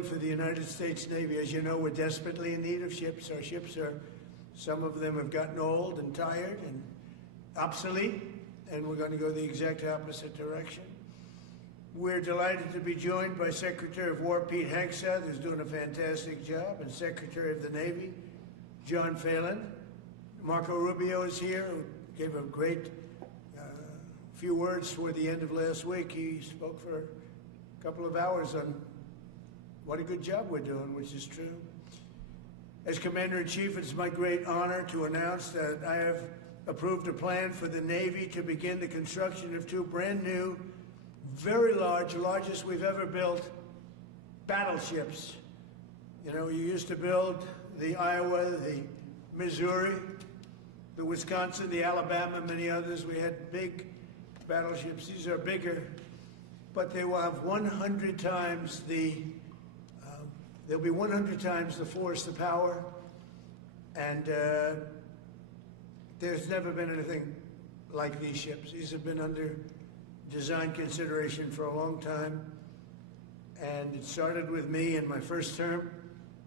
building for the United States Navy. As you know, we're desperately in need of ships. Our ships some of them have gotten old and tired and obsolete, and we're going to go the exact opposite direction. We're delighted to be joined by Secretary of War Pete Hegseth, who's doing a fantastic job, and Secretary of the Navy, John Phelan. Marco Rubio is here, who gave a great few words toward the end of last week. He spoke for a couple of hours on what a good job we're doing, which is true. As Commander-in-Chief, it's my great honor to announce that I have approved a plan for the Navy to begin the construction of two brand new, very large, largest we've ever built, battleships. You know, you used to build the Iowa, the Missouri, the Wisconsin, the Alabama, many others. We had big battleships. These are bigger, but they will have 100 times they'll be 100 times the force, the power, and there's never been anything like these ships. These have been under design consideration for a long time, and it started with me in my first term,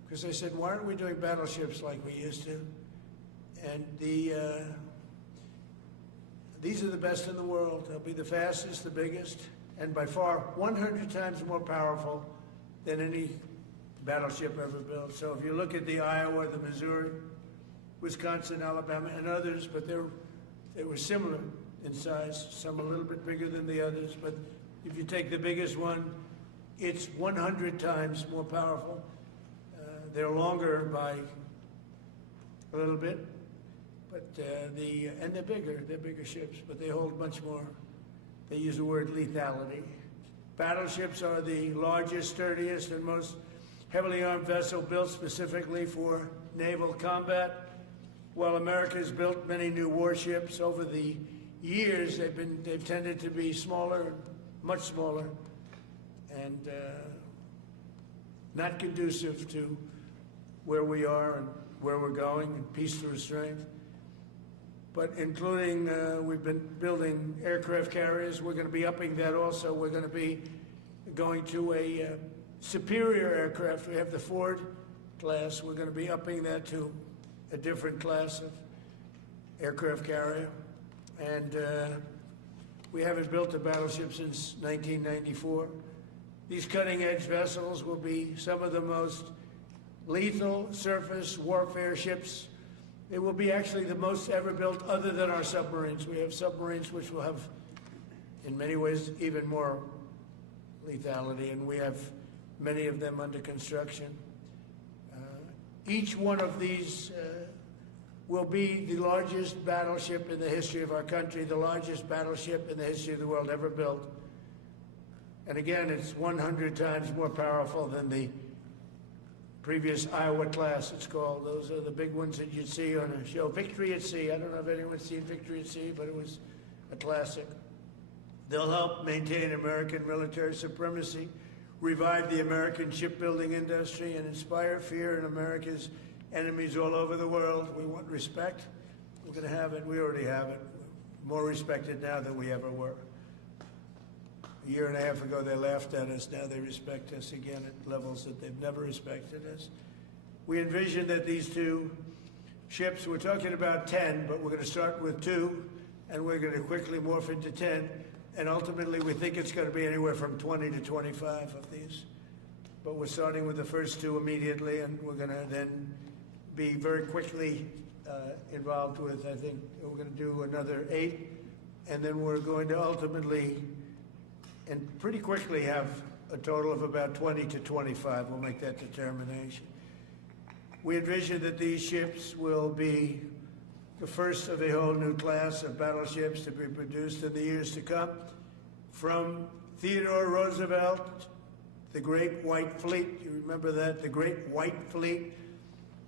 because I said, why aren't we doing battleships like we used to? And these are the best in the world. They'll be the fastest, the biggest, and by far 100 times more powerful than any battleship ever built. So if you look at the Iowa, the Missouri, Wisconsin, Alabama, and others, but they were similar in size, some a little bit bigger than the others, but if you take the biggest one, it's 100 times more powerful. They're longer by a little bit, but and they're bigger ships, but they hold much more. They use the word lethality. Battleships are the largest, sturdiest, and most heavily armed vessel built specifically for naval combat. While America has built many new warships over the years, they've tended to be smaller, much smaller, and not conducive to where we are and where we're going, and peace through strength. But including, we've been building aircraft carriers. We're going to be upping that also. We're going to be going to a superior aircraft. We have the Ford class. We're going to be upping that to a different class of aircraft carrier. And we haven't built a battleship since 1994. These cutting-edge vessels will be some of the most lethal surface warfare ships. It will be actually the most ever built other than our submarines. We have submarines which will have, in many ways, even more lethality, and we have many of them under construction. Each one of these will be the largest battleship in the history of our country, the largest battleship in the history of the world ever built. And again, it's 100 times more powerful than the previous Iowa class, it's called. Those are the big ones that you'd see on a show. Victory at Sea. I don't know if anyone's seen Victory at Sea, but it was a classic. They'll help maintain American military supremacy, revive the American shipbuilding industry, and inspire fear in America's enemies all over the world. We want respect. We're going to have it. We already have it. We're more respected now than we ever were. A year and a half ago, they laughed at us. Now they respect us again at levels that they've never respected us. We envision that these two ships, we're talking about 10, but we're going to start with 2, and we're going to quickly morph into 10. And ultimately, we think it's going to be anywhere from 20 to 25 of these. But we're starting with the first 2 immediately, and we're going to then be very quickly involved with, I think, we're going to do another 8. And then we're going to ultimately and pretty quickly have a total of about 20 to 25. We'll make that determination. We envision that these ships will be the first of a whole new class of battleships to be produced in the years to come. From Theodore Roosevelt, the Great White Fleet, you remember that, the Great White Fleet,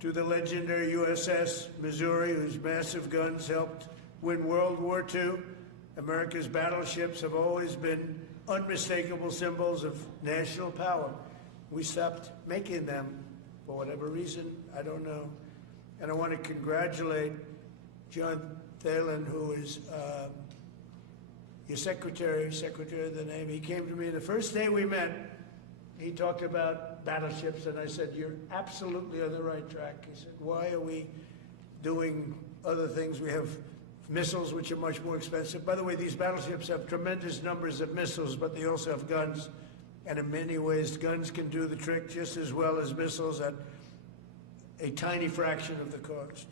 to the legendary USS Missouri, whose massive guns helped win World War II. America's battleships have always been unmistakable symbols of national power. We stopped making them for whatever reason, I don't know. And I want to congratulate John Phelan, who is your Secretary of the Navy. He came to me the first day we met. He talked about battleships, and I said, you're absolutely on the right track. He said, why are we doing other things? We have missiles, which are much more expensive. By the way, these battleships have tremendous numbers of missiles, but they also have guns. And in many ways, guns can do the trick just as well as missiles at a tiny fraction of the cost.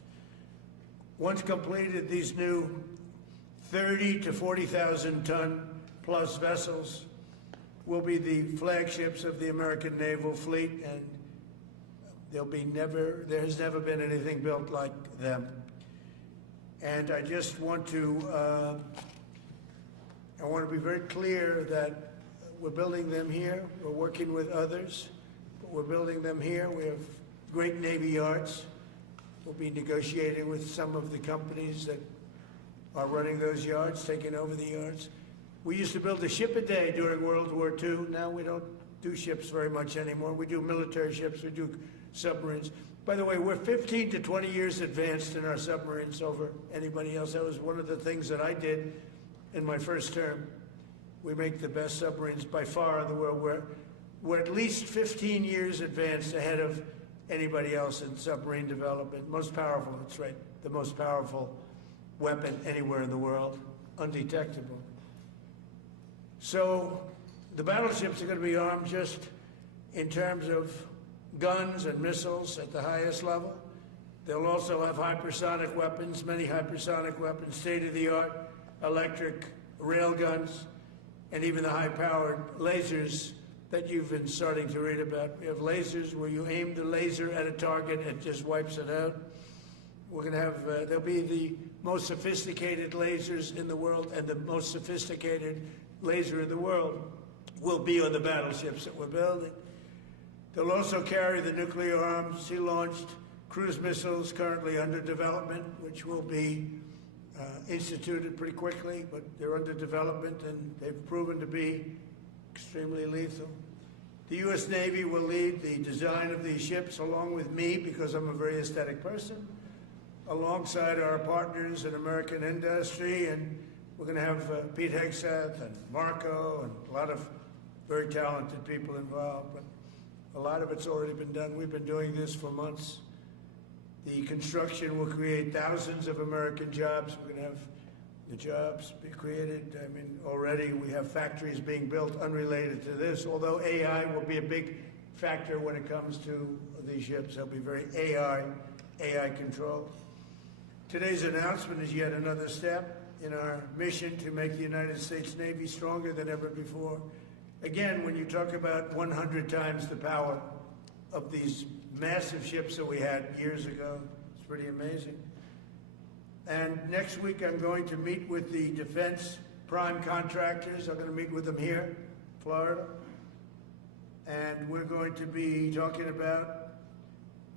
Once completed, these new 30 to 40,000 ton plus vessels will be the flagships of the American naval fleet, and there has never been anything built like them. And I just want to, be very clear that we're building them here. We're working with others, but we're building them here. We have great Navy yards. We'll be negotiating with some of the companies that are running those yards, taking over the yards. We used to build a ship a day during World War II. Now we don't do ships very much anymore. We do military ships, we do submarines. By the way, we're 15 to 20 years advanced in our submarines over anybody else. That was one of the things that I did in my first term. We make the best submarines by far in the world. We're at least 15 years advanced ahead of anybody else in submarine development. Most powerful, that's right, the most powerful weapon anywhere in the world, undetectable. So the battleships are going to be armed just in terms of guns and missiles at the highest level. They'll also have hypersonic weapons, many hypersonic weapons, state-of-the-art electric rail guns, and even the high-powered lasers that you've been starting to read about. We have lasers where you aim the laser at a target and it just wipes it out. We're going to have, they'll be the most sophisticated lasers in the world, and the most sophisticated laser in the world will be on the battleships that we're building. They'll also carry the nuclear armed, sea-launched cruise missiles currently under development, which will be instituted pretty quickly, but they're under development and they've proven to be extremely lethal. The U.S. Navy will lead the design of these ships along with me, because I'm a very aesthetic person, alongside our partners in American industry, and we're going to have Pete Hegseth and Marco and a lot of very talented people involved, but a lot of it's already been done. We've been doing this for months. The construction will create thousands of American jobs. We're going to have the jobs be created. I mean, already we have factories being built unrelated to this, although AI will be a big factor when it comes to these ships. They'll be very AI controlled. Today's announcement is yet another step in our mission to make the United States Navy stronger than ever before. Again, when you talk about 100 times the power of these massive ships that we had years ago, it's pretty amazing. And next week I'm going to meet with the defense prime contractors. I'm going to meet with them here, Florida. And we're going to be talking about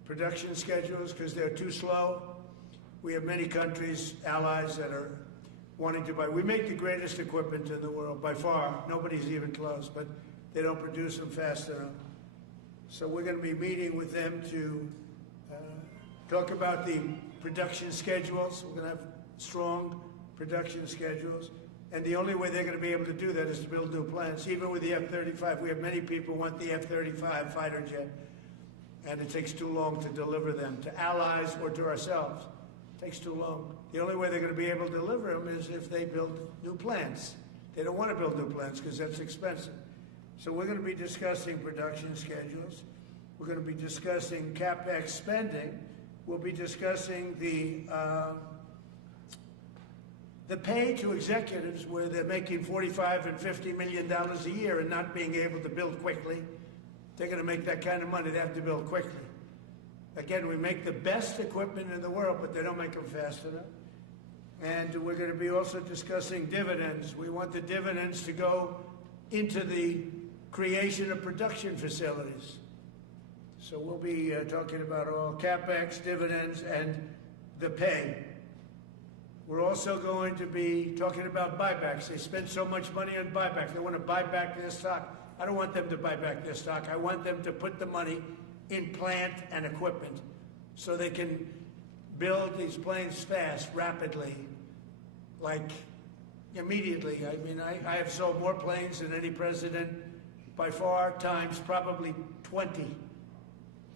production schedules because they're too slow. We have many countries, allies, that are wanting to buy. We make the greatest equipment in the world, by far. Nobody's even close, but they don't produce them fast enough. So we're going to be meeting with them to talk about the production schedules. We're going to have strong production schedules. And the only way they're going to be able to do that is to build new plants. Even with the F-35, we have many people who want the F-35 fighter jet, and it takes too long to deliver them to allies or to ourselves. It takes too long. The only way they're going to be able to deliver them is if they build new plants. They don't want to build new plants because that's expensive. So we're going to be discussing production schedules. We're going to be discussing CapEx spending. We'll be discussing the pay to executives where they're making $45 and $50 million a year and not being able to build quickly. They're going to make that kind of money. They have to build quickly. Again, we make the best equipment in the world, but they don't make them fast enough. And we're going to be also discussing dividends. We want the dividends to go into the creation of production facilities. So we'll be talking about all CapEx, dividends, and the pay. We're also going to be talking about buybacks. They spend so much money on buybacks. They want to buy back their stock. I don't want them to buy back their stock. I want them to put the money in plant and equipment so they can build these planes fast, rapidly, like immediately. I mean, I have sold more planes than any president by far, times probably 20.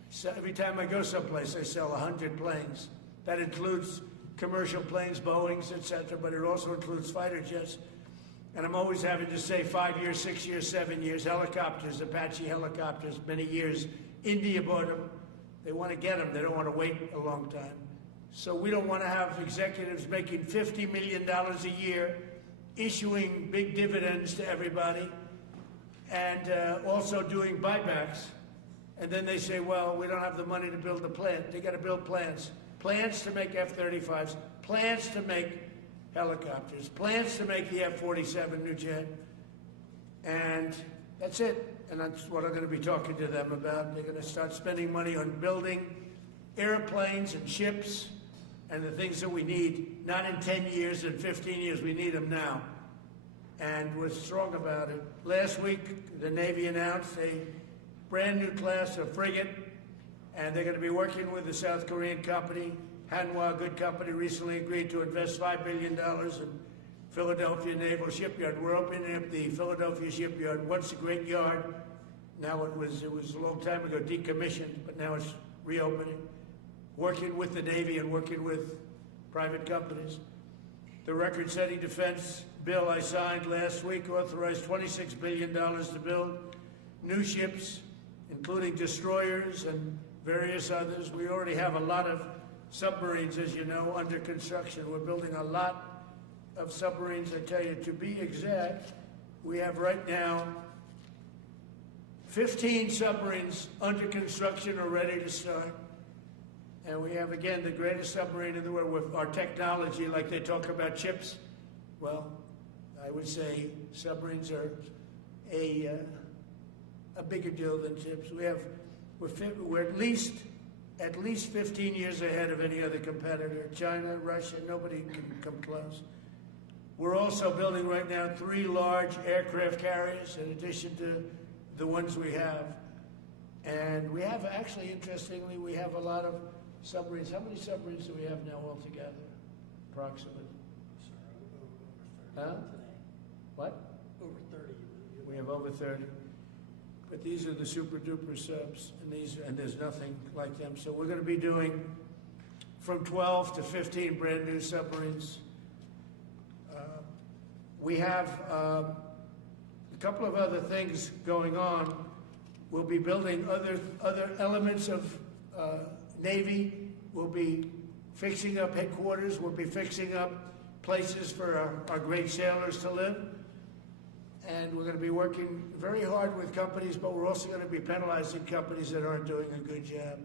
So every time I go someplace, I sell 100 planes. That includes commercial planes, Boeings, etc., but it also includes fighter jets. And I'm always having to say 5 years, 6 years, 7 years, helicopters, Apache helicopters, many years. India bought them. They want to get them. They don't want to wait a long time. So we don't want to have executives making $50 million a year, issuing big dividends to everybody, and also doing buybacks. And then they say, well, we don't have the money to build the plant. They got to build plants. Plans to make F-35s, plans to make helicopters, plans to make the F-47 new jet. And that's it. And that's what I'm going to be talking to them about. They're going to start spending money on building airplanes and ships and the things that we need, not in 10 years and 15 years. We need them now. And we're strong about it. Last week, the Navy announced a brand new class of frigate, and they're going to be working with the South Korean company. Hanwha, a good company, recently agreed to invest $5 billion in Philadelphia Naval Shipyard. We're opening up the Philadelphia Shipyard. Once a great yard. Now it was a long time ago decommissioned, but now it's reopening. Working with the Navy and working with private companies. The record-setting defense bill I signed last week authorized $26 billion to build new ships, including destroyers and various others. We already have a lot of submarines, as you know, under construction. We're building a lot of submarines. I tell you, to be exact, we have right now 15 submarines under construction or ready to start. And we have, again, the greatest submarine in the world with our technology, like they talk about chips. Well, I would say submarines are a bigger deal than chips. We're at least 15 years ahead of any other competitor. China, Russia, nobody can come close. We're also building right now 3 large aircraft carriers in addition to the ones we have. And we have, actually, interestingly, we have a lot of submarines. How many submarines do we have now altogether, approximately? Huh? What? Over 30. We have over 30. But these are the super duper subs, and there's nothing like them. So we're going to be doing from 12 to 15 brand new submarines. We have a couple of other things going on. We'll be building other elements of Navy. We'll be fixing up headquarters. We'll be fixing up places for our great sailors to live. And we're going to be working very hard with companies, but we're also going to be penalizing companies that aren't doing a good job.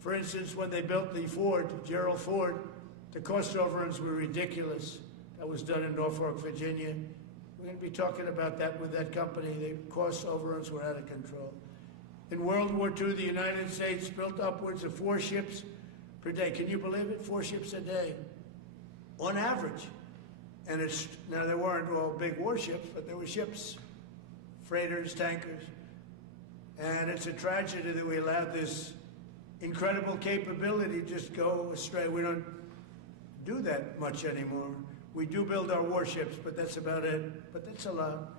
For instance, when they built the Ford, Gerald Ford, the cost overruns were ridiculous. That was done in Norfolk, Virginia. We're going to be talking about that with that company. The cost overruns were out of control. In World War II, the United States built upwards of 4 ships per day. Can you believe it? 4 ships a day, on average. And now they weren't all big warships, but there were ships, freighters, tankers. And it's a tragedy that we allowed this incredible capability to just go astray. We don't do that much anymore. We do build our warships, but that's about it. But that's a lot.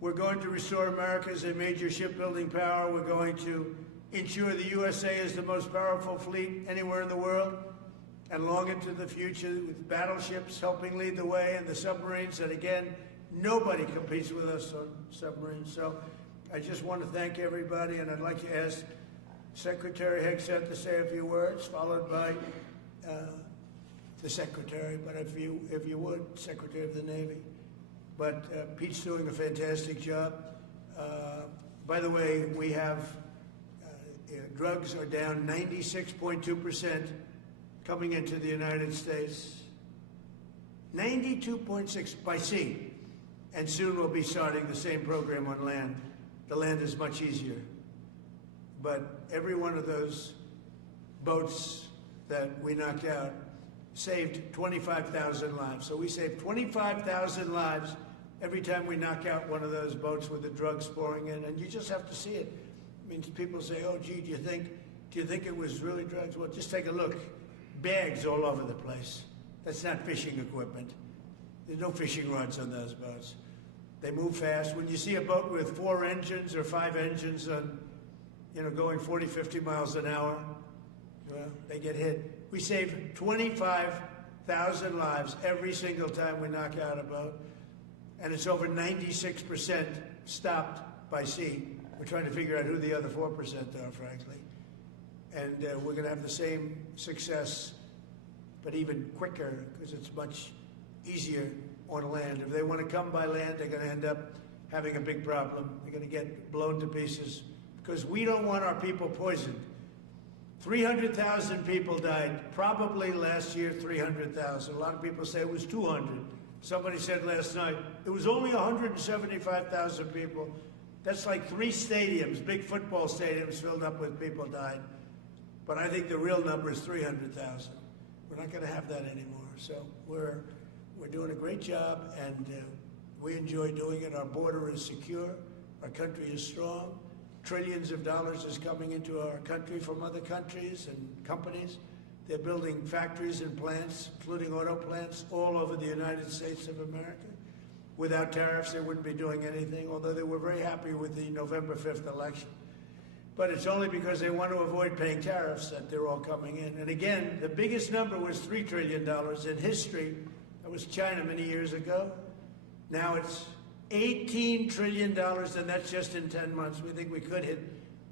We're going to restore America as a major shipbuilding power. We're going to ensure the USA is the most powerful fleet anywhere in the world, and long into the future, with battleships helping lead the way, and the submarines. And again, nobody competes with us on submarines. So I just want to thank everybody, and I'd like to ask Secretary Hegseth to say a few words, followed by the Secretary, but if you would, Secretary of the Navy. But Pete's doing a fantastic job. By the way, we have drugs are down 96.2% coming into the United States. 92.6 by sea. And soon we'll be starting the same program on land. The land is much easier. But every one of those boats that we knocked out saved 25,000 lives. So we save 25,000 lives every time we knock out one of those boats with the drugs pouring in. And you just have to see it. I mean, people say, oh, gee, do you think it was really drugs? Well, just take a look. Bags all over the place. That's not fishing equipment. There's no fishing rods on those boats. They move fast. When you see a boat with 4 engines or 5 engines on going 40, 50 miles an hour, well, they get hit. We save 25,000 lives every single time we knock out a boat, and it's over 96% stopped by sea. We're trying to figure out who the other 4% are, frankly. And we're going to have the same success, but even quicker, because it's much easier on land. If they want to come by land, they're going to end up having a big problem. They're going to get blown to pieces, because we don't want our people poisoned. 300,000 people died, probably last year 300,000. A lot of people say it was 200. Somebody said last night, it was only 175,000 people. That's like 3 stadiums, big football stadiums filled up with people died. But I think the real number is 300,000. We're not going to have that anymore. So we're doing a great job, and we enjoy doing it. Our border is secure. Our country is strong. Trillions of dollars is coming into our country from other countries and companies. They're building factories and plants, including auto plants, all over the United States of America. Without tariffs, they wouldn't be doing anything, although they were very happy with the November 5th election. But it's only because they want to avoid paying tariffs that they're all coming in. And again, the biggest number was $3 trillion in history. That was China many years ago. Now it's $18 trillion, and that's just in 10 months. We think we could hit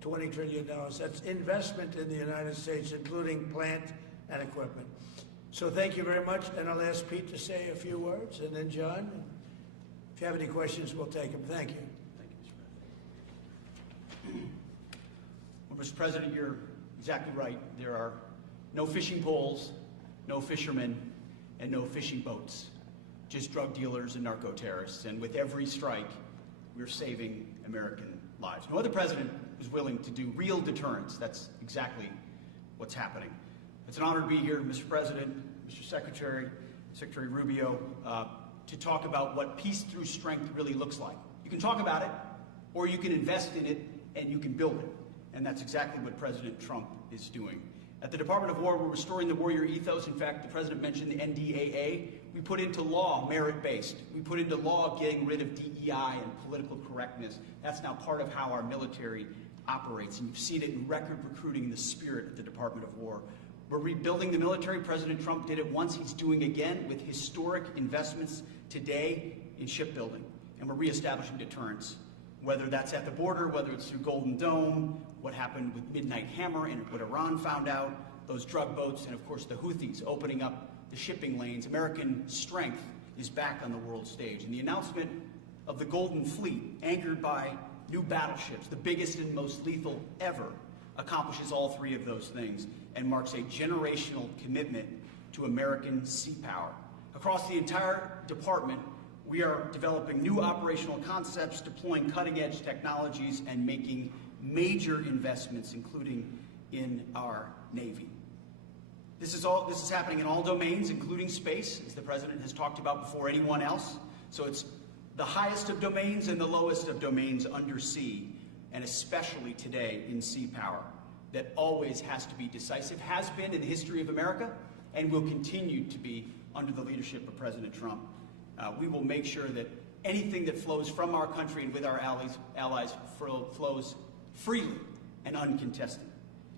$20 trillion. That's investment in the United States, including plant and equipment. So thank you very much, and I'll ask Pete to say a few words, and then John. If you have any questions, we'll take them. Thank you. Thank you, Mr. President. Well, Mr. President, you're exactly right. There are no fishing poles, no fishermen, and no fishing boats. Just drug dealers and narco-terrorists. And with every strike, we're saving American lives. No other president is willing to do real deterrence. That's exactly what's happening. It's an honor to be here, Mr. President, Mr. Secretary, Secretary Rubio, to talk about what peace through strength really looks like. You can talk about it, or you can invest in it, and you can build it. And that's exactly what President Trump is doing. At the Department of War, we're restoring the warrior ethos. In fact, the President mentioned the NDAA. We put into law merit-based. We put into law getting rid of DEI and political correctness. That's now part of how our military operates. And you've seen it in record recruiting in the spirit of the Department of War. We're rebuilding the military. President Trump did it once. He's doing again with historic investments today in shipbuilding. And we're reestablishing deterrence, whether that's at the border, whether it's through Golden Dome, what happened with Midnight Hammer and what Iran found out, those drug boats, and of course the Houthis opening up the shipping lanes. American strength is back on the world stage. And the announcement of the Golden Fleet, anchored by new battleships, the biggest and most lethal ever, accomplishes all 3 of those things and marks a generational commitment to American sea power. Across the entire department, we are developing new operational concepts, deploying cutting-edge technologies, and making major investments, including in our Navy. This is happening in all domains, including space, as the President has talked about before anyone else. So it's the highest of domains and the lowest of domains under sea, and especially today in sea power, that always has to be decisive, has been in the history of America, and will continue to be under the leadership of President Trump. We will make sure that anything that flows from our country and with our allies flows freely and uncontested.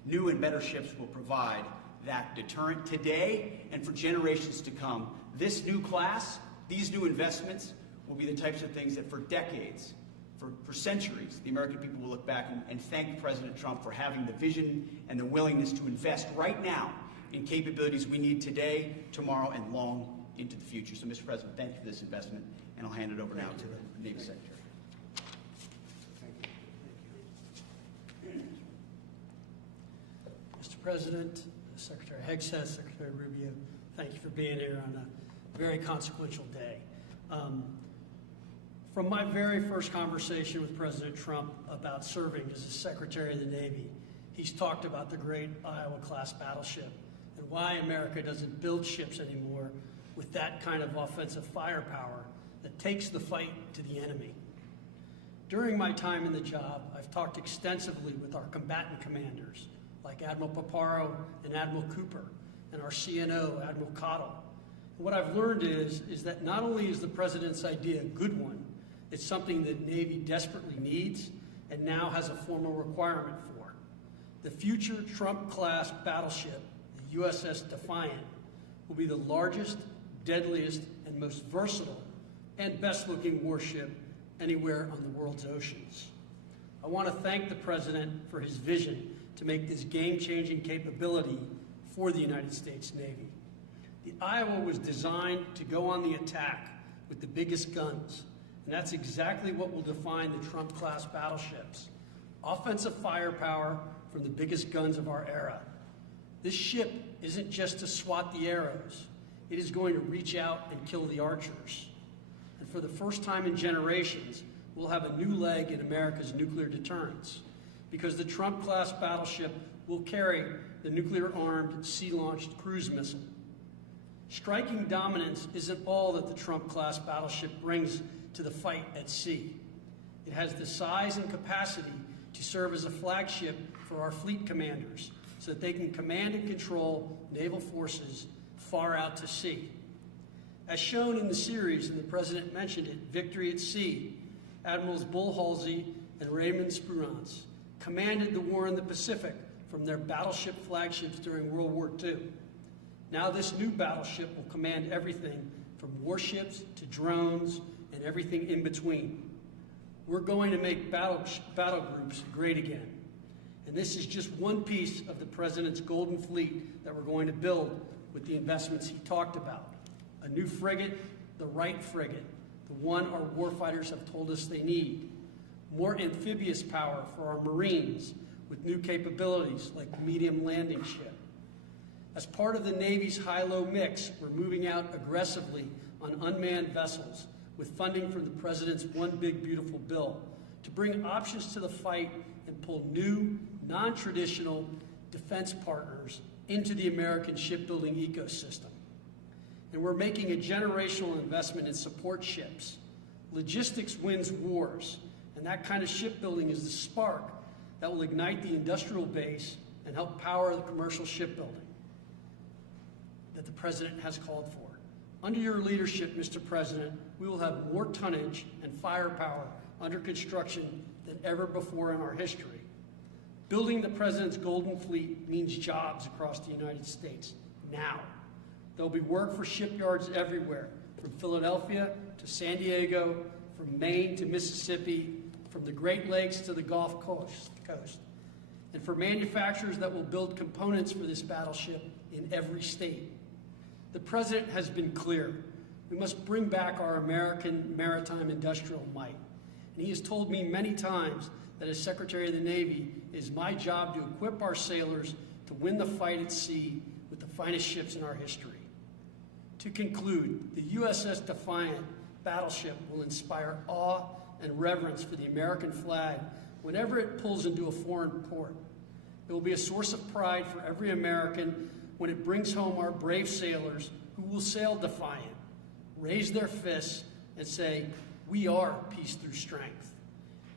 New and better ships will provide that deterrent today and for generations to come. This new class, these new investments, will be the types of things that for decades, for centuries, the American people will look back and thank President Trump for having the vision and the willingness to invest right now in capabilities we need today, tomorrow, and long into the future. So, Mr. President, thank you for this investment, and I'll hand it over now to the Navy Secretary. Mr. President, Secretary Hegseth, Secretary Rubio, thank you for being here on a very consequential day. From my very first conversation with President Trump about serving as the Secretary of the Navy, he's talked about the great Iowa-class battleship and why America doesn't build ships anymore with that kind of offensive firepower that takes the fight to the enemy. During my time in the job, I've talked extensively with our combatant commanders, like Admiral Paparo and Admiral Cooper, and our CNO, Admiral Cottle. And what I've learned is that not only is the President's idea a good one, it's something that Navy desperately needs and now has a formal requirement for. The future Trump-class battleship, the USS Defiant, will be the largest, deadliest, and most versatile and best-looking warship anywhere on the world's oceans. I want to thank the President for his vision to make this game-changing capability for the United States Navy. The Iowa was designed to go on the attack with the biggest guns, and that's exactly what will define the Trump-class battleships. Offensive firepower from the biggest guns of our era. This ship isn't just to swat the arrows. It is going to reach out and kill the archers. And for the first time in generations, we'll have a new leg in America's nuclear deterrence, because the Trump-class battleship will carry the nuclear-armed, sea-launched cruise missile. Striking dominance isn't all that the Trump-class battleship brings to the fight at sea. It has the size and capacity to serve as a flagship for our fleet commanders so that they can command and control naval forces far out to sea. As shown in the series, and the President mentioned it, Victory at Sea, Admirals Bull Halsey and Raymond Spruance commanded the war in the Pacific from their battleship flagships during World War II. Now this new battleship will command everything from warships to drones and everything in between. We're going to make battle groups great again. And this is just one piece of the President's Golden Fleet that we're going to build with the investments he talked about. A new frigate, the right frigate, the one our warfighters have told us they need. More amphibious power for our Marines with new capabilities like the medium landing ship. As part of the Navy's high-low mix, we're moving out aggressively on unmanned vessels with funding from the President's One Big Beautiful Bill to bring options to the fight and pull new, non-traditional defense partners into the American shipbuilding ecosystem. And we're making a generational investment in support ships. Logistics wins wars, and that kind of shipbuilding is the spark that will ignite the industrial base and help power the commercial shipbuilding that the President has called for. Under your leadership, Mr. President, we will have more tonnage and firepower under construction than ever before in our history. Building the President's Golden Fleet means jobs across the United States, now. There'll be work for shipyards everywhere, from Philadelphia to San Diego, from Maine to Mississippi, from the Great Lakes to the Gulf Coast, and for manufacturers that will build components for this battleship in every state. The President has been clear. We must bring back our American maritime industrial might. And he has told me many times that as Secretary of the Navy, it is my job to equip our sailors to win the fight at sea with the finest ships in our history. To conclude, the USS Defiant battleship will inspire awe and reverence for the American flag whenever it pulls into a foreign port. It will be a source of pride for every American when it brings home our brave sailors who will sail defiant, raise their fists, and say, "We are peace through strength."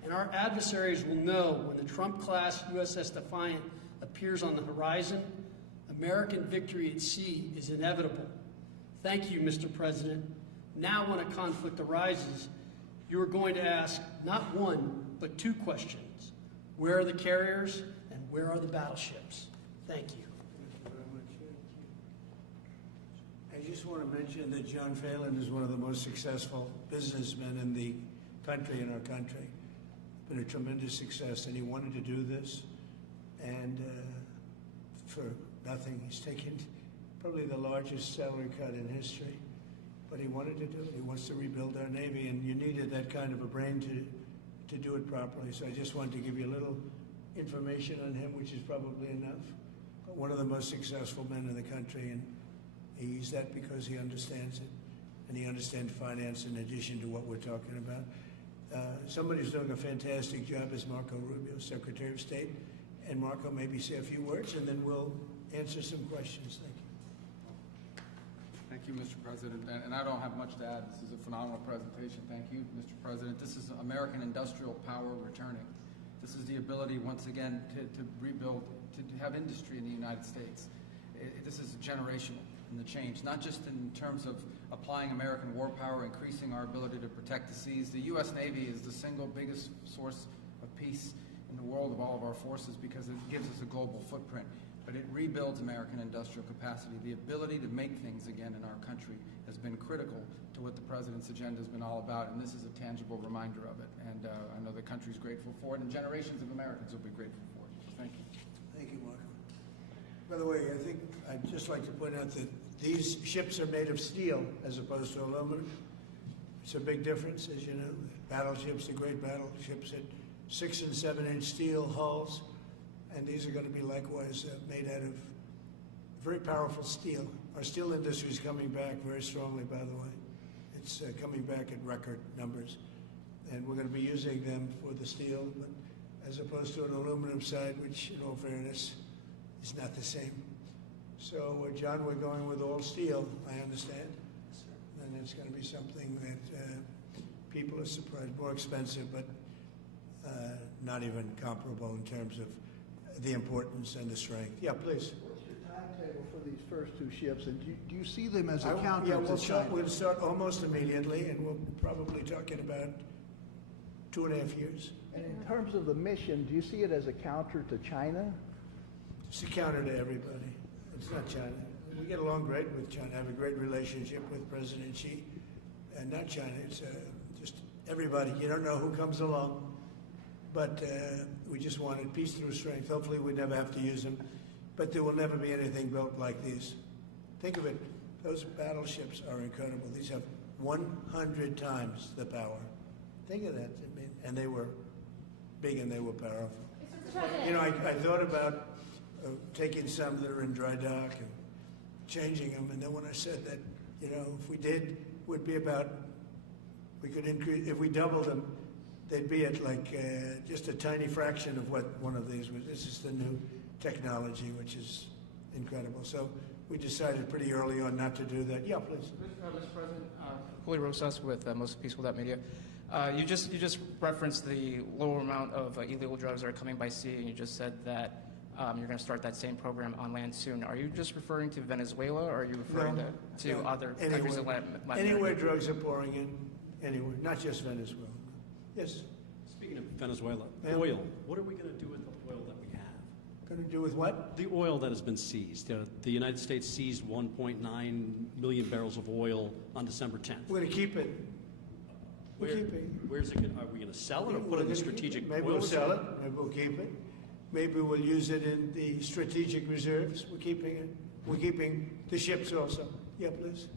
And our adversaries will know when the Trump-class USS Defiant appears on the horizon, American victory at sea is inevitable. Thank you, Mr. President. Now when a conflict arises, you are going to ask not one, but two questions. Where are the carriers and where are the battleships? Thank you. Thank you very much. I just want to mention that John Phelan is one of the most successful businessmen in the country, in our country. Been a tremendous success, and he wanted to do this, and for nothing. He's taken probably the largest salary cut in history, but he wanted to do it. He wants to rebuild our Navy, and you needed that kind of a brain to do it properly. So I just wanted to give you a little information on him, which is probably enough. But one of the most successful men in the country, and he's that because he understands it, and he understands finance in addition to what we're talking about. Somebody's doing a fantastic job is Marco Rubio, Secretary of State. And Marco, maybe say a few words, and then we'll answer some questions. Thank you. Thank you, Mr. President. And I don't have much to add. This is a phenomenal presentation. Thank you, Mr. President. This is American industrial power returning. This is the ability, once again, to rebuild, to have industry in the United States. This is generational in the change, not just in terms of applying American war power, increasing our ability to protect the seas. The U.S. Navy is the single biggest source of peace in the world of all of our forces because it gives us a global footprint. But it rebuilds American industrial capacity. The ability to make things again in our country has been critical to what the President's agenda has been all about, and this is a tangible reminder of it. And I know the country's grateful for it, and generations of Americans will be grateful for it. So thank you. Thank you, Marco. By the way, I think I'd just like to point out that these ships are made of steel as opposed to aluminum. It's a big difference, as you know. Battleships, the great battleships, had 6- and 7-inch steel hulls, and these are going to be likewise made out of very powerful steel. Our steel industry is coming back very strongly, by the way. It's coming back at record numbers, and we're going to be using them for the steel, but as opposed to an aluminum side, which, in all fairness, is not the same. So, John, we're going with all steel, I understand. And it's going to be something that people are surprised, more expensive, but not even comparable in terms of the importance and the strength. Yeah, please. What's your timetable for these first two ships, and do you see them as a counter Yeah, to China? we'll start almost immediately, and we'll probably talking about 2.5 years. And in terms of the mission, do you see it as a counter to China? It's a counter to everybody. It's not China. We get along great with China. I have a great relationship with President Xi, and not China. It's just everybody. You don't know who comes along, but we just wanted peace through strength. Hopefully, we never have to use them, but there will never be anything built like these. Think of it. Those battleships are incredible. These have 100 times the power. Think of that. I mean, and they were big and they were powerful. You know, I thought about taking some that are in dry dock and changing them, and then when I said that, you know, if we did, would be about, we could increase, if we doubled them, they'd be at like just a tiny fraction of what one of these was. This is the new technology, which is incredible. So we decided pretty early on not to do that. Yeah, please. Mr. President, Julio Rosas with Most Peaceful.media. You just referenced the lower amount of illegal drugs that are coming by sea, and you just said that you're going to start that same program on land soon. Are you just referring to Venezuela, or are you referring to other countries in Latin America? Anywhere drugs are pouring in, anywhere, not just Venezuela. Yes. Speaking of Venezuela, Yeah. oil. What are we going to do with the oil that we have? Going to do with what? The oil that has been seized. The United States seized 1.9 million barrels of oil on December 10th. We're going to keep it. We're keeping it. Where's it? Are we going to sell it or put it in the strategic Maybe oil we'll sell reserve? it. Maybe we'll keep it. Maybe we'll use it in the strategic reserves. We're keeping it. We're keeping the ships also. Yeah, please.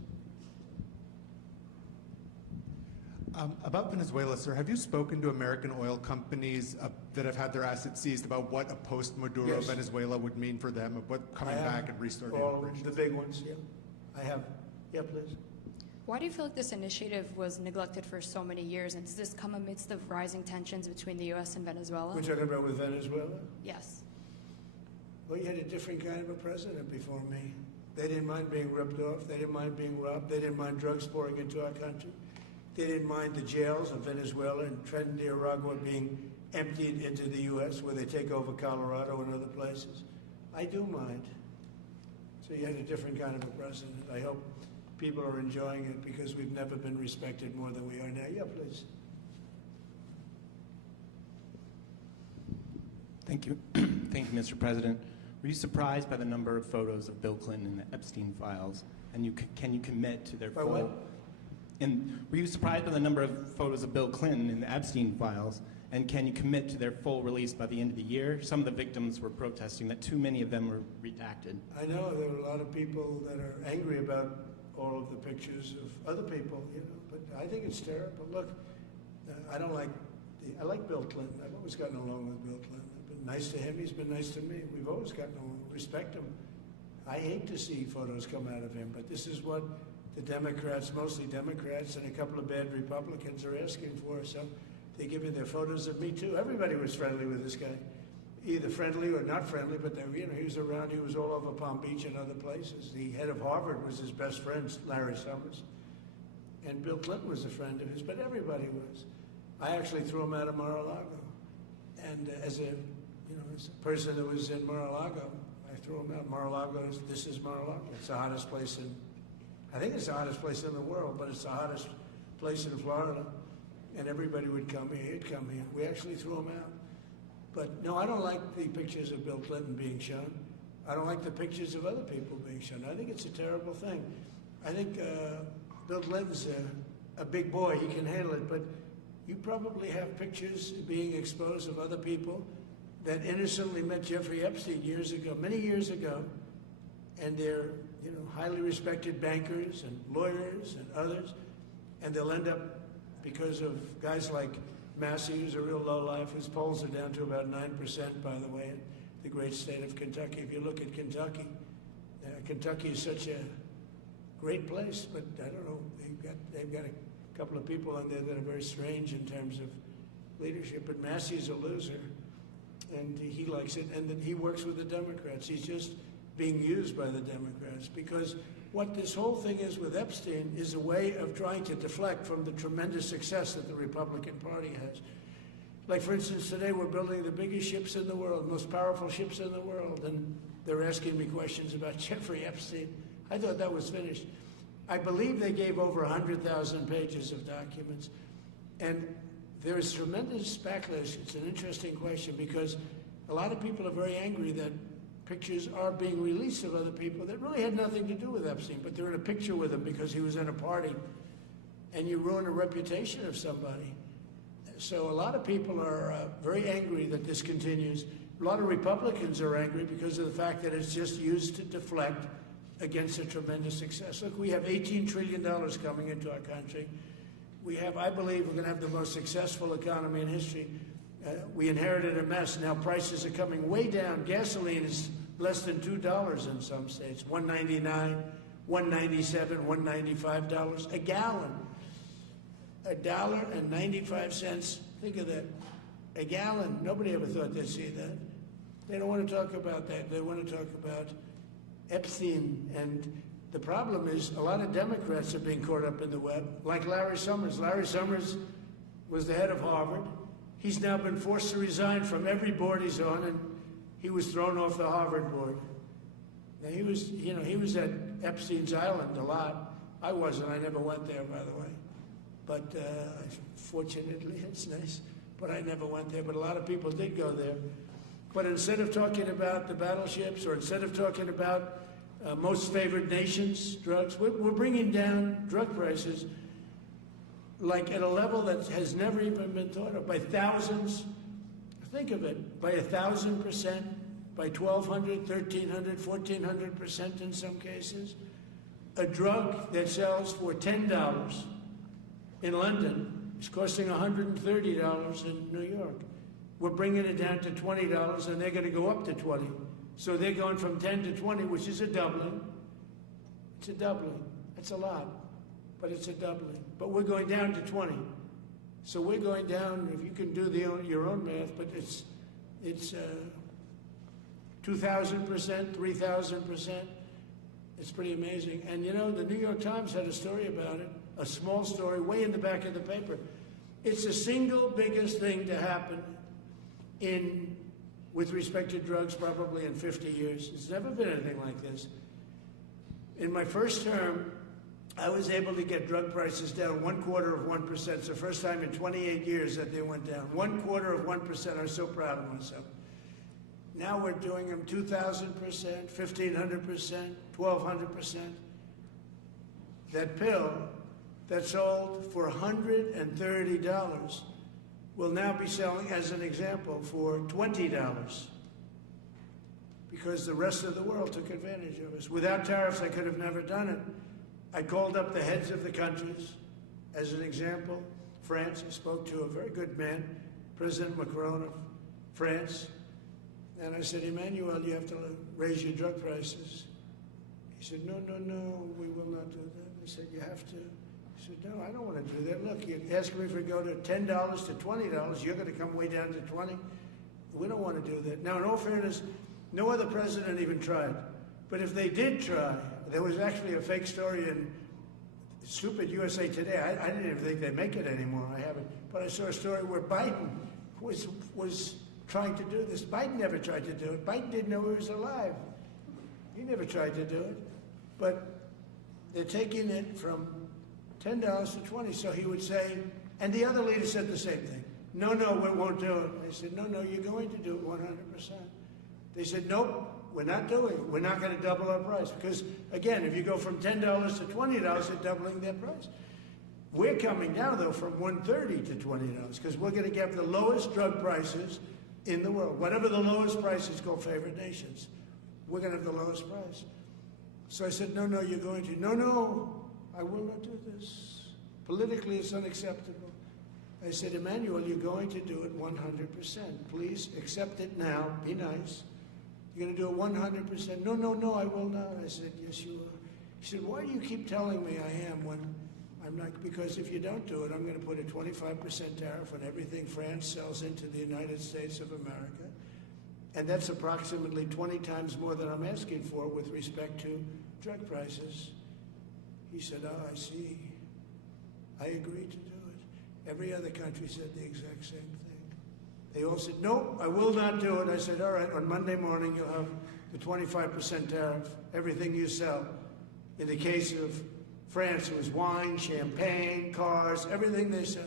About Venezuela, sir, have you spoken to American oil companies that have had their assets seized about what a post-Maduro Yes. Venezuela would mean for them, of what coming I have back and restarting all of them, operations? the big ones, yeah. I have. Yeah, please. Why do you feel like this initiative was neglected for so many years, and does this come amidst the rising tensions between the U.S. and Venezuela? We're talking about with Venezuela? Yes. Well, you had a different kind of a president before me. They didn't mind being ripped off. They didn't mind being robbed. They didn't mind drugs pouring into our country. They didn't mind the jails of Venezuela and Trinidad, Nicaragua being emptied into the U.S., where they take over Colorado and other places. I do mind. So you had a different kind of a president. I hope people are enjoying it because we've never been respected more than we are now. Yeah, please. Thank you. Thank you, Mr. President. Were you surprised by the number of photos of Bill Clinton in the Epstein files? And can you commit to their By full... what? And were you surprised by the number of photos of Bill Clinton in the Epstein files? And can you commit to their full release by the end of the year? Some of the victims were protesting that too many of them were redacted. I know there are a lot of people that are angry about all of the pictures of other people, you know, but I think it's terrible. Look, I like Bill Clinton. I've always gotten along with Bill Clinton. I've been nice to him. He's been nice to me. We've always gotten along. Respect him. I hate to see photos come out of him, but this is what the Democrats, mostly Democrats, and a couple of bad Republicans are asking for. So they give me their photos of me too. Everybody was friendly with this guy, either friendly or not friendly, but they, you know, he was around. He was all over Palm Beach and other places. The head of Harvard was his best friend, Larry Summers, and Bill Clinton was a friend of his. But everybody was. I actually threw him out of Mar-a-Lago, and as a person that was in Mar-a-Lago, I threw him out. Mar-a-Lago, this is Mar-a-Lago. It's the hottest place I think it's the hottest place in the world, but it's the hottest place in Florida. And everybody would come here. He'd come here. We actually threw him out. But no, I don't like the pictures of Bill Clinton being shown. I don't like the pictures of other people being shown. I think it's a terrible thing. I think Bill Clinton's a big boy. He can handle it. But you probably have pictures being exposed of other people that innocently met Jeffrey Epstein years ago, many years ago, and they're highly respected bankers and lawyers and others, and they'll end up, because of guys like Massey, who's a real lowlife, whose polls are down to about 9%, by the way, in the great state of Kentucky. If you look at Kentucky, Kentucky is such a great place, but I don't know, they've got a couple of people on there that are very strange in terms of leadership, but Massey's a loser, and he likes it, and then he works with the Democrats. He's just being used by the Democrats, because what this whole thing is with Epstein is a way of trying to deflect from the tremendous success that the Republican Party has. Like, for instance, today we're building the biggest ships in the world, most powerful ships in the world, and they're asking me questions about Jeffrey Epstein. I thought that was finished. I believe they gave over 100,000 pages of documents, and there is tremendous backlash. It's an interesting question, because a lot of people are very angry that pictures are being released of other people that really had nothing to do with Epstein, but they're in a picture with him because he was at a party, and you ruin a reputation of somebody. So a lot of people are very angry that this continues. A lot of Republicans are angry because of the fact that it's just used to deflect against a tremendous success. Look, we have $18 trillion coming into our country. We have, I believe, we're going to have the most successful economy in history. We inherited a mess. Now prices are coming way down. Gasoline is less than $2 in some states. $1.99, $1.97, $1.95 a gallon. $1.95. Think of that. A gallon. Nobody ever thought they'd see that. They don't want to talk about that. They want to talk about Epstein. And the problem is a lot of Democrats are being caught up in the web, like Larry Summers. Larry Summers was the head of Harvard. He's now been forced to resign from every board he's on, and he was thrown off the Harvard board. Now, he was at Epstein's Island a lot. I wasn't. I never went there, by the way. But fortunately, it's nice. But I never went there. But a lot of people did go there. But instead of talking about the battleships, or instead of talking about most favored nations drugs, we're bringing down drug prices like at a level that has never even been thought of, by thousands. Think of it, by 1,000%, by 1,200, 1,300, 1,400% in some cases. A drug that sells for $10 in London is costing $130 in New York. We're bringing it down to $20, and they're going to go up to 20. So they're going from 10 to 20, which is a doubling. It's a doubling. It's a lot, but it's a doubling. But we're going down to 20. So we're going down, if you can do your own math, but it's 2,000%, 3,000%. It's pretty amazing. And the New York Times had a story about it, a small story, way in the back of the paper. It's the single biggest thing to happen with respect to drugs probably in 50 years. It's never been anything like this. In my first term, I was able to get drug prices down 0.25%. It's the first time in 28 years that they went down. 0.25%. I'm so proud of myself. Now we're doing them 2,000%, 1,500%, 1,200%. That pill that sold for $130 will now be selling, as an example, for $20, because the rest of the world took advantage of us. Without tariffs, I could have never done it. I called up the heads of the countries, as an example. France, I spoke to a very good man, President Macron of France, and I said, Emmanuel, you have to raise your drug prices. He said, no, we will not do that. I said, you have to. I said, no, I don't want to do that. Look, you ask me if we go to $10 to $20, you're going to come way down to 20. We don't want to do that. Now, in all fairness, no other president even tried. But if they did try, there was actually a fake story in stupid USA Today. I didn't even think they make it anymore. I haven't. But I saw a story where Biden was trying to do this. Biden never tried to do it. Biden didn't know he was alive. He never tried to do it. But they're taking it from $10 to $20. So he would say, and the other leader said the same thing. no, we won't do it. I said, no, you're going to do it 100%. They said, nope, we're not doing it. We're not going to double our price. Because, again, if you go from $10 to $20, they're doubling their price. We're coming now, though, from $130 to $20 because we're going to get the lowest drug prices in the world. Whatever the lowest price is called favored nations, we're going to have the lowest price. So I said, no, you're going to. No, I will not do this. Politically, it's unacceptable. I said, Emmanuel, you're going to do it 100%. Please accept it now. Be nice. You're going to do it 100%. No, I will not. I said, yes, you are. He said, why do you keep telling me I am when I'm not? Because if you don't do it, I'm going to put a 25% tariff on everything France sells into the United States of America. And that's approximately 20 times more than I'm asking for with respect to drug prices. He said, I see. I agreed to do it. Every other country said the exact same thing. They all said, no, I will not do it. I said, all right, on Monday morning you'll have the 25% tariff, everything you sell. In the case of France, it was wine, champagne, cars, everything they sell.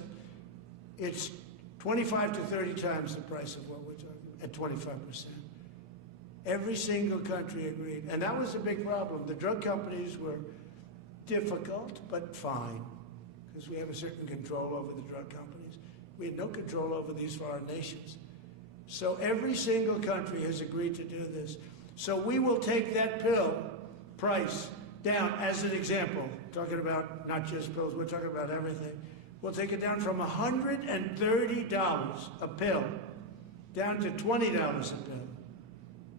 It's 25 to 30 times the price of what we're talking about, at 25%. Every single country agreed. And that was a big problem. The drug companies were difficult, but fine, because we have a certain control over the drug companies. We had no control over these foreign nations. So every single country has agreed to do this. So we will take that pill price down, as an example, talking about not just pills, we're talking about everything. We'll take it down from $130 a pill down to $20 a pill.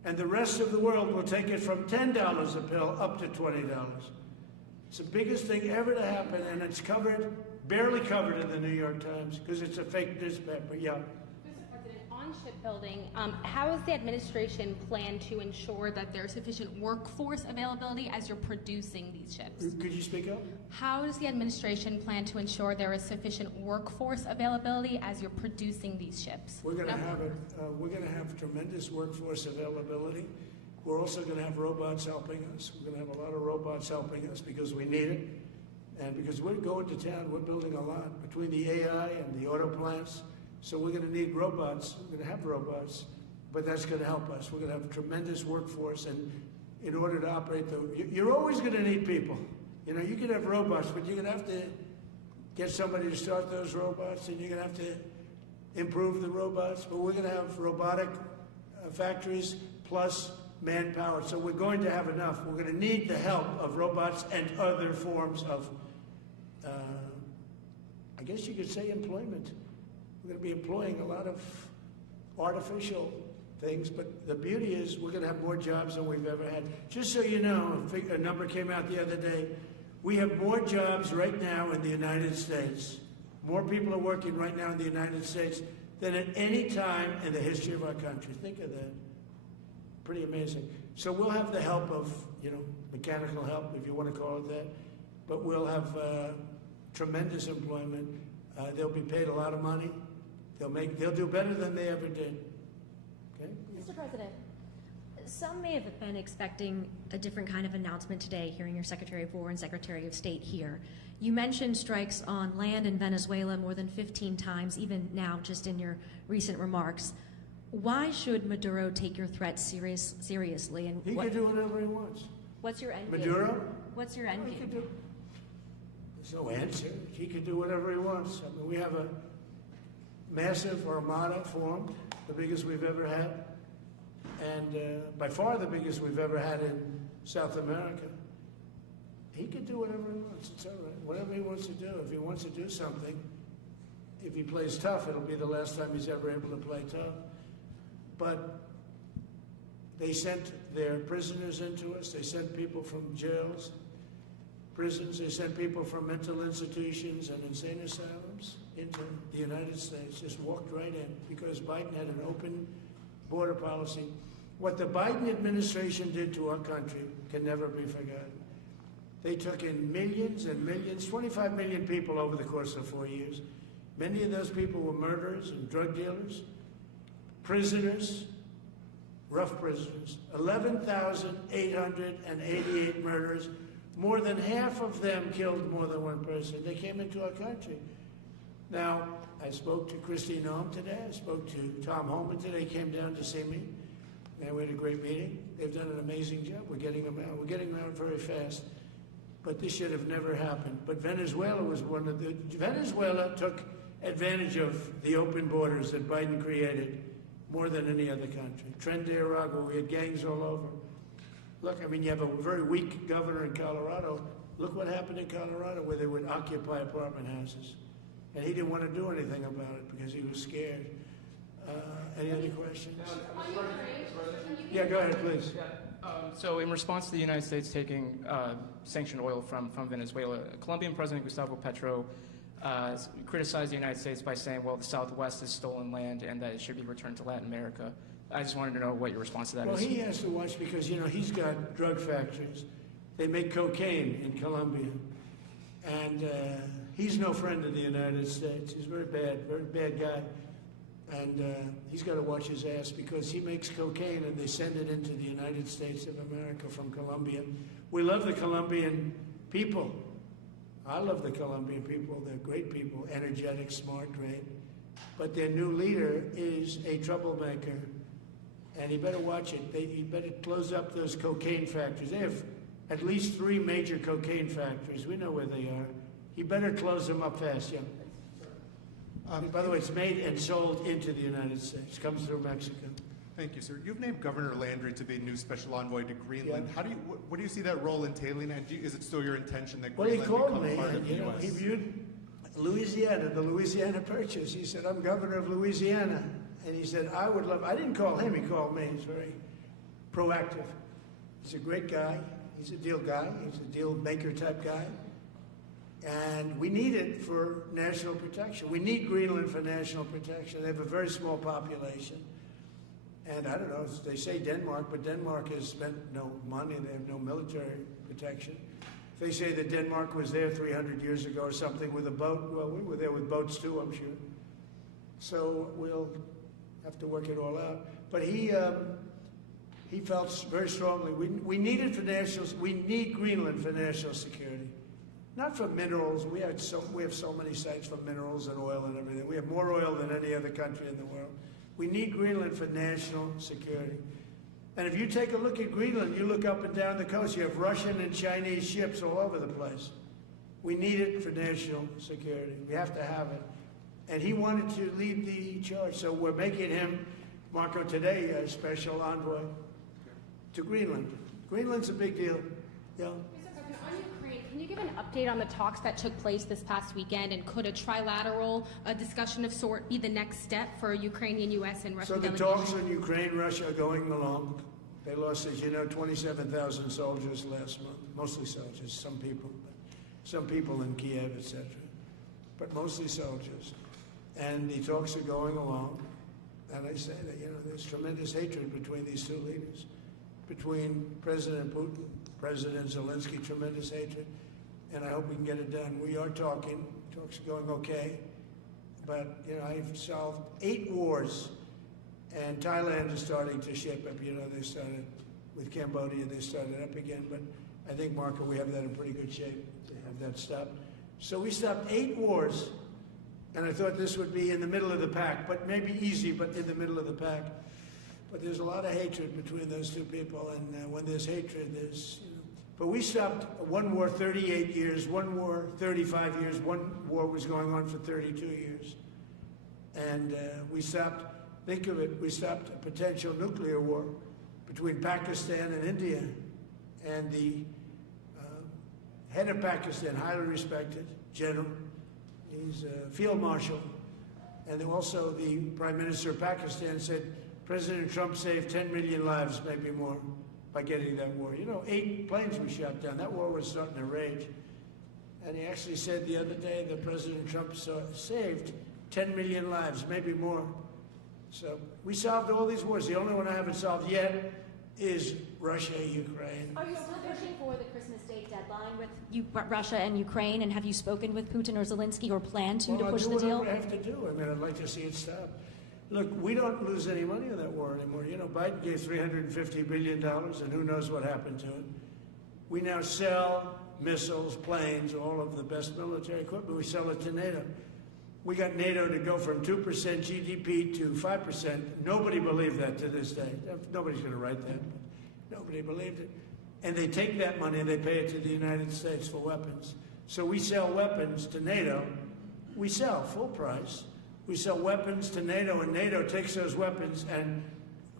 And the rest of the world will take it from $10 a pill up to $20. It's the biggest thing ever to happen, and it's covered, barely covered in the New York Times, because it's a fake newspaper. Yeah. Mr. President, on shipbuilding, how is the administration plan to ensure that there's sufficient workforce availability as you're producing these ships? Could you speak up? How does the administration plan to ensure there is sufficient workforce availability as you're producing these ships? We're going to have it. We're going to have tremendous workforce availability. We're also going to have robots helping us. We're going to have a lot of robots helping us because we need it. And because we're going to town, we're building a lot between the AI and the auto plants. So we're going to need robots. We're going to have robots, but that's going to help us. We're going to have a tremendous workforce. And in order to operate, you're always going to need people. You know, you can have robots, but you're going to have to get somebody to start those robots, and you're going to have to improve the robots. But we're going to have robotic factories plus manpower. So we're going to have enough. We're going to need the help of robots and other forms of, I guess you could say, employment. We're going to be employing a lot of artificial things, but the beauty is we're going to have more jobs than we've ever had. Just so you know, a number came out the other day. We have more jobs right now in the United States. More people are working right now in the United States than at any time in the history of our country. Think of that. Pretty amazing. So we'll have the help of, mechanical help, if you want to call it that, but we'll have tremendous employment. They'll be paid a lot of money. They'll do better than they ever did. Okay? Mr. President, some may have been expecting a different kind of announcement today, hearing your Secretary of War and Secretary of State here. You mentioned strikes on land in Venezuela more than 15 times, even now, just in your recent remarks. Why should Maduro take your threats seriously? And he can do whatever he wants. What's your end game? Maduro? What's your end game? There's no answer. He can do whatever he wants. I mean, we have a massive armada formed, the biggest we've ever had, and by far the biggest we've ever had in South America. He can do whatever he wants. It's all right. Whatever he wants to do. If he wants to do something, if he plays tough, it'll be the last time he's ever able to play tough. But they sent their prisoners into us. They sent people from jails, prisons. They sent people from mental institutions and insane asylums into the United States. Just walked right in because Biden had an open border policy. What the Biden administration did to our country can never be forgotten. They took in millions and millions, 25 million people over the course of 4 years. Many of those people were murderers and drug dealers. Prisoners, rough prisoners, 11,888 murders. More than half of them killed more than one person. They came into our country. Now, I spoke to Christine Noem today. I spoke to Tom Holman today. He came down to see me. And we had a great meeting. They've done an amazing job. We're getting them out. We're getting them out very fast. But this should have never happened. But Venezuela was Venezuela took advantage of the open borders that Biden created more than any other country. Tren de Aragua, we had gangs all over. Look, I mean, you have a very weak governor in Colorado. Look what happened in Colorado where they would occupy apartment houses. And he didn't want to do anything about it because he was scared. Any other questions? Yeah, go ahead, please. So in response to the United States taking sanctioned oil from Venezuela, Colombian President Gustavo Petro criticized the United States by saying, well, the Southwest is stolen land and that it should be returned to Latin America. I just wanted to know what your response to that is. Well, he has to watch because, you know, he's got drug factories. They make cocaine in Colombia. And he's no friend of the United States. He's very bad guy. And he's got to watch his ass because he makes cocaine and they send it into the United States of America from Colombia. We love the Colombian people. I love the Colombian people. They're great people, energetic, smart, great. But their new leader is a troublemaker. And he better watch it. He better close up those cocaine factories. They have at least 3 major cocaine factories. We know where they are. He better close them up fast, yeah. By the way, it's made and sold into the United States. Comes through Mexico. Thank you, sir. You've named Governor Landry to be new special envoy to Greenland. Yeah. How do you, what do you see that role entailing? And is it still your intention that Well, he Greenland called become me, part and, of the you know, U.S.? he viewed Louisiana, the Louisiana Purchase. He said, I'm governor of Louisiana. And he said, I didn't call him, he called me. He's very proactive. He's a great guy. He's a deal guy. He's a deal maker type guy. And we need it for national protection. We need Greenland for national protection. They have a very small population. And I don't know, they say Denmark, but Denmark has spent no money. They have no military protection. They say that Denmark was there 300 years ago or something with a boat. Well, we were there with boats too, I'm sure. So we'll have to work it all out. But he felt very strongly we need it for we need Greenland for national security. Not for minerals. We have so many sites for minerals and oil and everything. We have more oil than any other country in the world. We need Greenland for national security. And if you take a look at Greenland, you look up and down the coast, you have Russian and Chinese ships all over the place. We need it for national security. We have to have it. And he wanted to lead the charge. So we're making him, Marco, today, a special envoy to Greenland. Greenland's a big deal. Yeah. Can you give an update on the talks that took place this past weekend, and could a trilateral discussion of sort be the next step for Ukrainian, U.S., and Russian So the delegations? talks in Ukraine, Russia are going along. They lost, as you know, 27,000 soldiers last month, mostly soldiers, some people in Kiev, etc., but mostly soldiers. And the talks are going along. And I say that, you know, there's tremendous hatred between these two leaders, between President Putin, President Zelensky, tremendous hatred. And I hope we can get it done. We are talking. Talks are going okay. But, you know, I've solved 8 wars. And Thailand is starting to shape up. You know, they started with Cambodia. They started up again. But I think, Marco, we have that in pretty good shape to have that stopped. So we stopped 8 wars. And I thought this would be in the middle of the pack. But maybe easy, but in the middle of the pack. But there's a lot of hatred between those two people. And when there's hatred, there's... But we stopped one war 38 years, one war 35 years, one war was going on for 32 years. And we stopped, think of it, we stopped a potential nuclear war between Pakistan and India. And the head of Pakistan, highly respected general, he's a field marshal. And also the Prime Minister of Pakistan said, President Trump saved 10 million lives, maybe more, by getting that war. You know, 8 planes were shot down. That war was starting to rage. And he actually said the other day that President Trump saved 10 million lives, maybe more. So we solved all these wars. The only one I haven't solved yet is Russia, Ukraine. Are you still pushing for the Christmas Day deadline with Russia and Ukraine? And have you spoken with Putin or Zelensky or plan to push the deal? I'll do whatever I have to do. I mean, I'd like to see it stop. Look, we don't lose any money on that war anymore. You know, Biden gave $350 billion, and who knows what happened to it. We now sell missiles, planes, all of the best military equipment. We sell it to NATO. we got NATO to go from 2% GDP to 5%. Nobody believed that to this day. Nobody's going to write that, but nobody believed it. And they take that money and they pay it to the United States for weapons. So we sell weapons to NATO. We sell full price. We sell weapons to NATO, and NATO takes those weapons and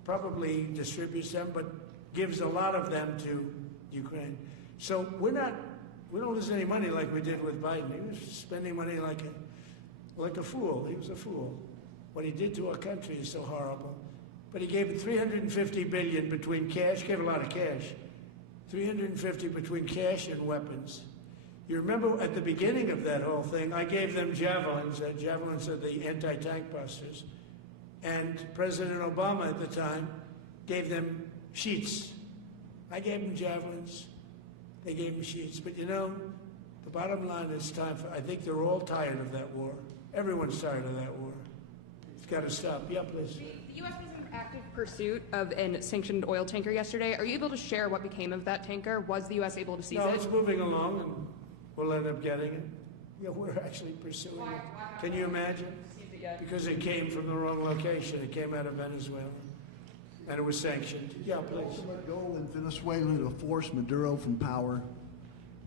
probably distributes them, but gives a lot of them to Ukraine. So we don't lose any money like we did with Biden. He was spending money like a fool. He was a fool. What he did to our country is so horrible. But he gave $350 billion between cash, gave a lot of cash, $350 between cash and weapons. You remember at the beginning of that whole thing, I gave them javelins. Javelins are the anti-tank busters. And President Obama at the time gave them sheets. I gave them javelins. They gave them sheets. But you know, the bottom line is I think they're all tired of that war. Everyone's tired of that war. It's got to stop. Yeah, please. The U.S. was in active pursuit of a sanctioned oil tanker yesterday. Are you able to share what became of that tanker? Was the U.S. able to seize No, it? it's moving along, and we'll end up getting it. Yeah, we're actually pursuing it. Can you imagine? Because it came from the wrong location. It came out of Venezuela, and it was sanctioned. Yeah, please. Ultimate goal in Venezuela to force Maduro from power.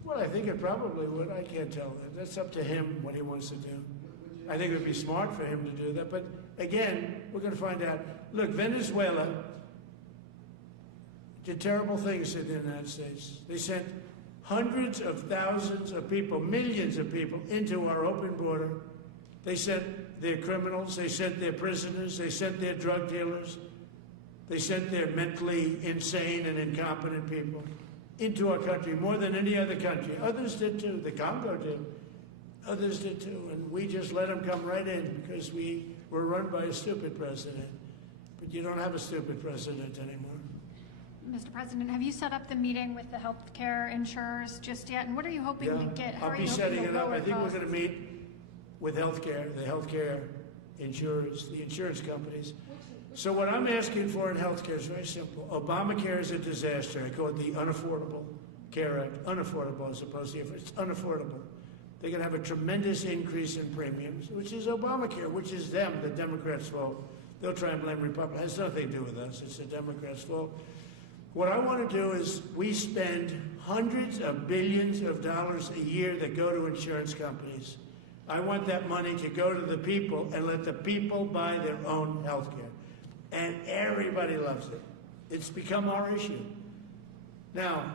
Well, I think it probably would. I can't tell that. That's up to him what he wants to do. I think it would be smart for him to do that. But again, we're going to find out. Look, Venezuela did terrible things to the United States. They sent hundreds of thousands of people, millions of people, into our open border. They sent their criminals, they sent their prisoners, they sent their drug dealers, they sent their mentally insane and incompetent people into our country more than any other country. Others did too. The Congo did. Others did too. And we just let them come right in because we were run by a stupid president. But you don't have a stupid president anymore. Mr. President, have you set up the meeting with the healthcare insurers just yet? And what are you hoping to get? I'll be setting it up. I think we're going to meet with the healthcare insurers, the insurance companies. So what I'm asking for in healthcare is very simple. Obamacare is a disaster. I call it the Unaffordable Care Act. Unaffordable as opposed to it's unaffordable. They're going to have a tremendous increase in premiums, which is Obamacare, which is them, the Democrats' fault. They'll try and blame Republicans. It has nothing to do with us. It's the Democrats' fault. What I want to do is we spend hundreds of billions of dollars a year that go to insurance companies. I want that money to go to the people and let the people buy their own health care. And everybody loves it. It's become our issue. Now,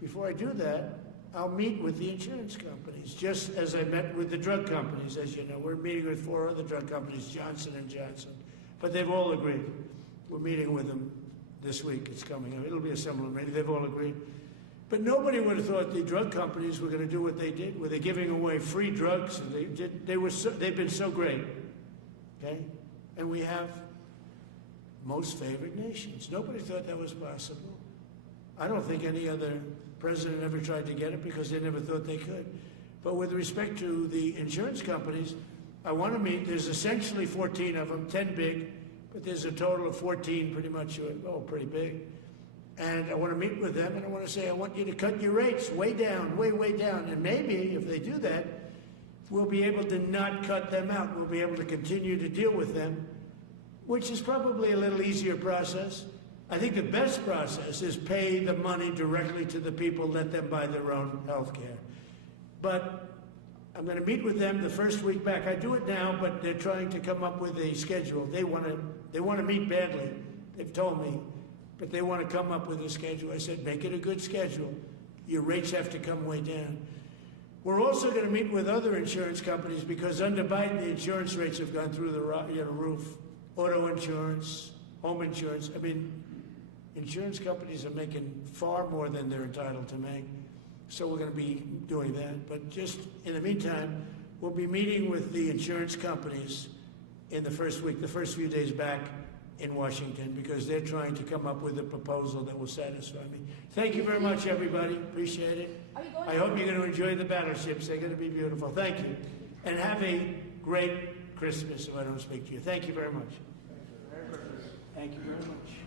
before I do that, I'll meet with the insurance companies, just as I met with the drug companies. As you know, we're meeting with 4 other drug companies, Johnson & Johnson. But they've all agreed. We're meeting with them this week. It's coming. It'll be a similar meeting. They've all agreed. But nobody would have thought the drug companies were going to do what they did, where they're giving away free drugs. And they've been so great. Okay? And we have most favored nations. Nobody thought that was possible. I don't think any other president ever tried to get it because they never thought they could. But with respect to the insurance companies, I want to meet. There's essentially 14 of them, 10 big, but there's a total of 14 pretty much, pretty big. And I want to meet with them, and I want to say, I want you to cut your rates way down, way, way down. And maybe if they do that, we'll be able to not cut them out. We'll be able to continue to deal with them, which is probably a little easier process. I think the best process is pay the money directly to the people, let them buy their own health care. But I'm going to meet with them the first week back. I do it now, but they're trying to come up with a schedule. They want to meet badly. They've told me. But they want to come up with a schedule. I said, make it a good schedule. Your rates have to come way down. We're also going to meet with other insurance companies because under Biden, the insurance rates have gone through the roof. Auto insurance, home insurance. I mean, insurance companies are making far more than they're entitled to make. So we're going to be doing that. But just in the meantime, we'll be meeting with the insurance companies in the first week, the first few days back in Washington, because they're trying to come up with a proposal that will satisfy me. Thank you very much, everybody. Appreciate it. I hope you're going to enjoy the battleships. They're going to be beautiful. Thank you. And have a great Christmas if I don't speak to you. Thank you very much. Thank you very much.